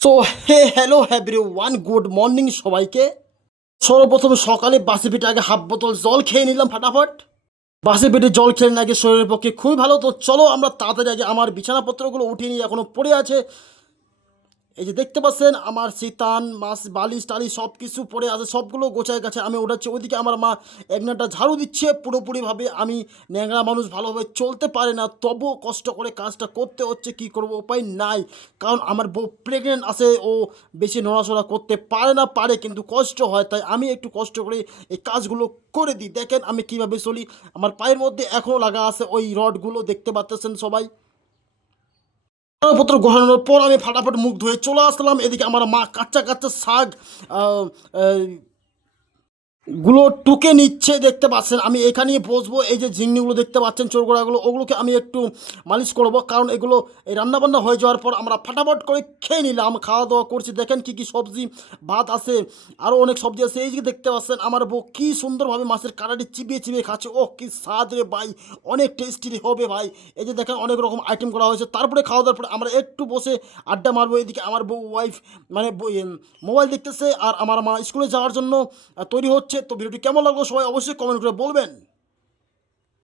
So hello everyone, good morning সবাইকে। সর্বপ্রথম সকালে বাসি পেটে আগে হাফ বোতল জল খেয়ে নিলাম ফটাফট। বাসি পেটে জল খেলে নাকি শরীরের পক্ষে খুবই ভালো। তো চলো আমরা তাড়াতাড়ি আগে আমার বিছানাপত্রগুলো উঠিয়ে নিয়ে এখনো পড়ে আছে। এই যে দেখতে পাচ্ছেন আমার সিতান মাছ বালিশ টালিশ সব কিছু পড়ে আছে, সবগুলো গোছায় গাছে আমি ওঠাচ্ছি। ওইদিকে আমার মা একনাটা ঝাড়ু দিচ্ছে পুরোপুরিভাবে। আমি ন্যাংরা মানুষ, ভালোভাবে চলতে পারে না, তবুও কষ্ট করে কাজটা করতে হচ্ছে। কি করব, উপায় নাই। কারণ আমার বউ প্রেগনেন্ট আছে, ও বেশি নড়াচড়া করতে পারে না, পারে কিন্তু কষ্ট হয়, তাই আমি একটু কষ্ট করে এই কাজগুলো করে দিই। দেখেন আমি কিভাবে চলি। আমার পায়ের মধ্যে এখনও লাগা আছে ওই রডগুলো, দেখতে পাচ্ছেন সবাই। পত্র গড়ানোর পর আমি ফাটাফাট মুখ ধুয়ে চলে আসলাম। এদিকে আমার মা কাঁচা কাঁচা শাক আহ, আহ, গুলো টুকে নিচ্ছে, দেখতে পাচ্ছেন। আমি এখানেই বসবো। এই যে ঝিঙ্গিগুলো দেখতে পাচ্ছেন, চোরগোড়াগুলো, ওগুলোকে আমি একটু মালিশ করব, কারণ এগুলো এই রান্নাবান্না হয়ে যাওয়ার পর আমরা ফাটাফাট করে খেয়ে নিলাম, খাওয়া দাওয়া করছি। দেখেন কি কি সবজি, ভাত আছে, আরও অনেক সবজি আছে। এই যে দেখতে পাচ্ছেন আমার বউ কি সুন্দরভাবে মাছের কাঁটাটি চিবিয়ে চিবিয়ে খাচ্ছে। ও কি স্বাদ রে ভাই, অনেক টেস্টি হবে ভাই। এই যে দেখেন অনেক রকম আইটেম করা হয়েছে। তারপরে খাওয়া দাওয়ার পরে আমরা একটু বসে আড্ডা মারবো। এদিকে আমার বউ ওয়াইফ মানে মোবাইল দেখতেছে, আর আমার মা স্কুলে যাওয়ার জন্য তৈরি হচ্ছে। তো ভিডিওটি কেমন লাগলো সবাই অবশ্যই কমেন্ট করে বলবেন।